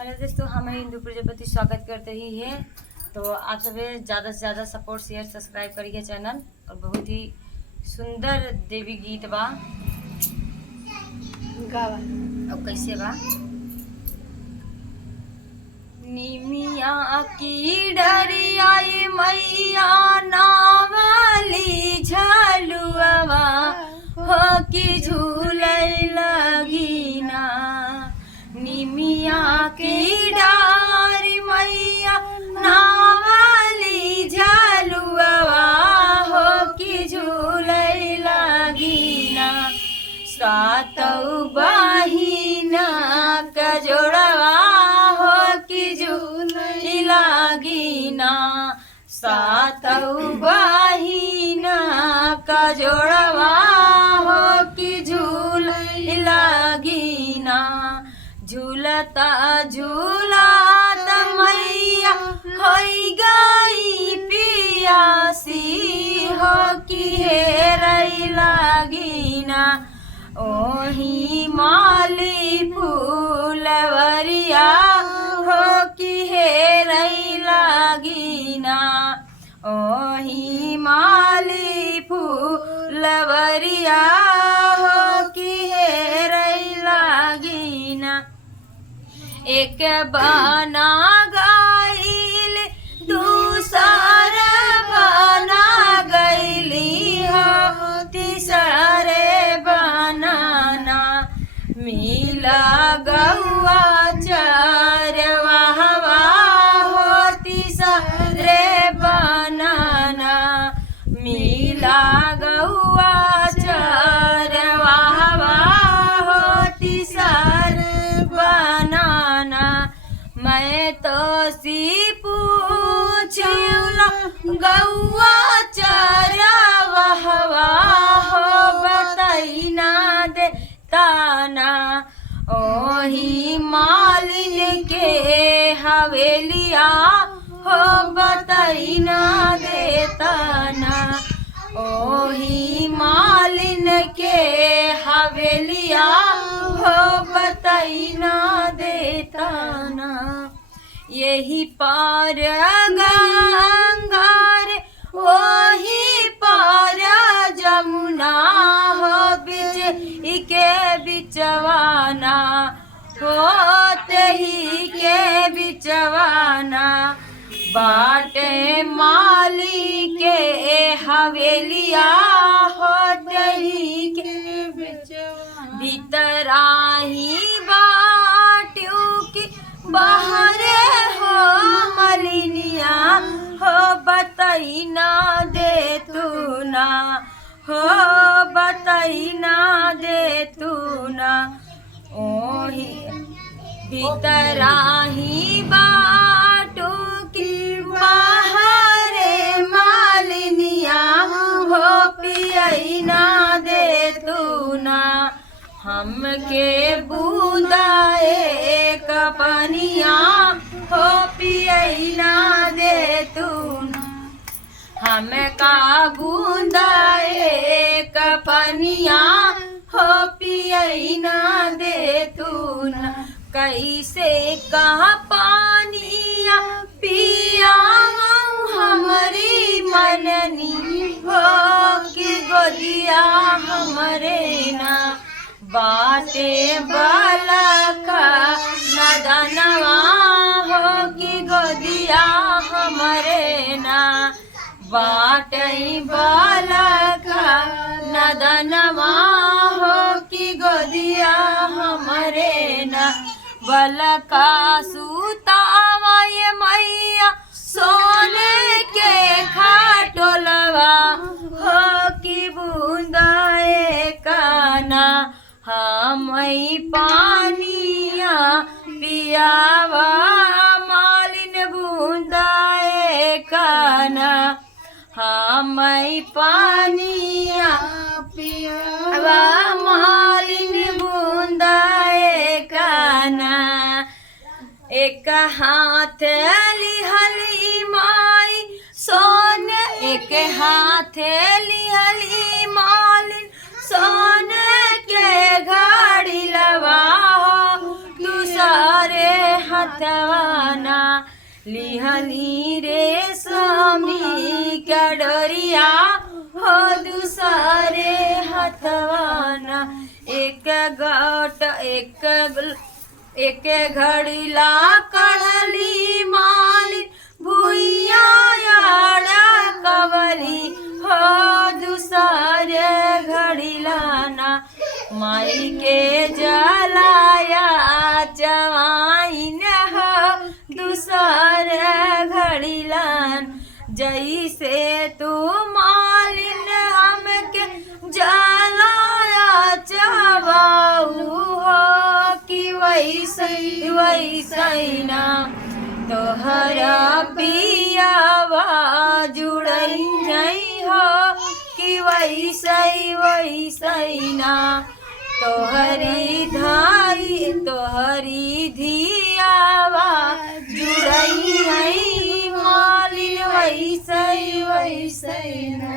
Hello दोस्तों, हम हिंदू प्रजापति स्वागत करते ही हैं। तो आप सभी ज़्यादा से ज़्यादा सपोर्ट शेयर सब्सक्राइब करिए चैनल। और बहुत ही सुंदर देवी गीत बा गावा और कैसे बा। निमिया की डरियाई मैया नावली झलुआ हो कि झूलै लगी ना। निमिया की डारी मैया नावली झलुआ हो कि झूलै लगी ना। सातौ बहिना का जोड़वा हो कि झूलै लगी ना। सातौ बहिना का जोड़वा हो कि झूलै लगी ना। झूलता झूलता मैया होई गई पियासी हो कि हेरै लगी ना। ओही माली फूलवरिया हो कि हेरै लगी ना। ओही माली फूलवरिया हो कि हेरै लगी ना। एक बना गईल दूसर बना गईली हो तीसरे बनाना। मिला गौआ चरवा हो तीसरे बनाना। मिला गौआ चरवा हो तीसरे बनाना। मैं तो सी पूछला गौआ चरवा हो बताई ना दे ताना। ओही मालिन के हवेलिया हो बताई ना देता ना। ओही मालिन के हवेलिया हो बताई ना देता ना। यही पार गंगा रे वही पार जमुना हो बिच इके बिचवाना होते ही के बिचवाना। बाटे माली के हवेलिया होते ही के बिचवाना। भीतराही बाटू की बाहरे हो मलिनिया हो बताई ना दे तू ना। हो बताई ना दे तू ना। ओही भीतराही बाटू की बाहरे मालिनिया हो पियई ना दे तू ना। हमके बूंदाए कपनिया हो पियई ना दे तू ना। हमका बूंदाए कपनिया हो पियई ना दे तू ना। कैसे कहा पानिया पिया हमारी मननी हो कि गोदिया हमरे ना। बाटे बाला का नदनवा हो कि गोदिया हमरे ना। बाटे बाला का नदनवा हो कि गोदिया हमरे ना। बलका सुतावा ये मैया सोने के खाटोलवा हो कि बूंदाए काना। हमई पानिया पियावा मालिन बूंदाए काना। हमई पानिया पियावा मालिन बूंदाए काना। एक हाथ लिहली माई सोन एक हाथ लिहली मालिन सोन के घड़ी लवा दूसरे हाथवाना लिहली रे स्वामी का डोरिया हो दूसरे हाथवाना एक गट एक घड़ीला कड़ली माली भूया कवली हो दूसरे घड़ीलाना माई के जलाया जवाइन हो दूसरे घड़ीलान जैसे तू मालिन हमके जलाया चबाऊ हो कि वैसे ना तोहरा पियावा जुड़ई जई हो कि वैसे ना तोहरी धाई तोहरी धियावा जुड़ई नहीं मालिन वैसे ना।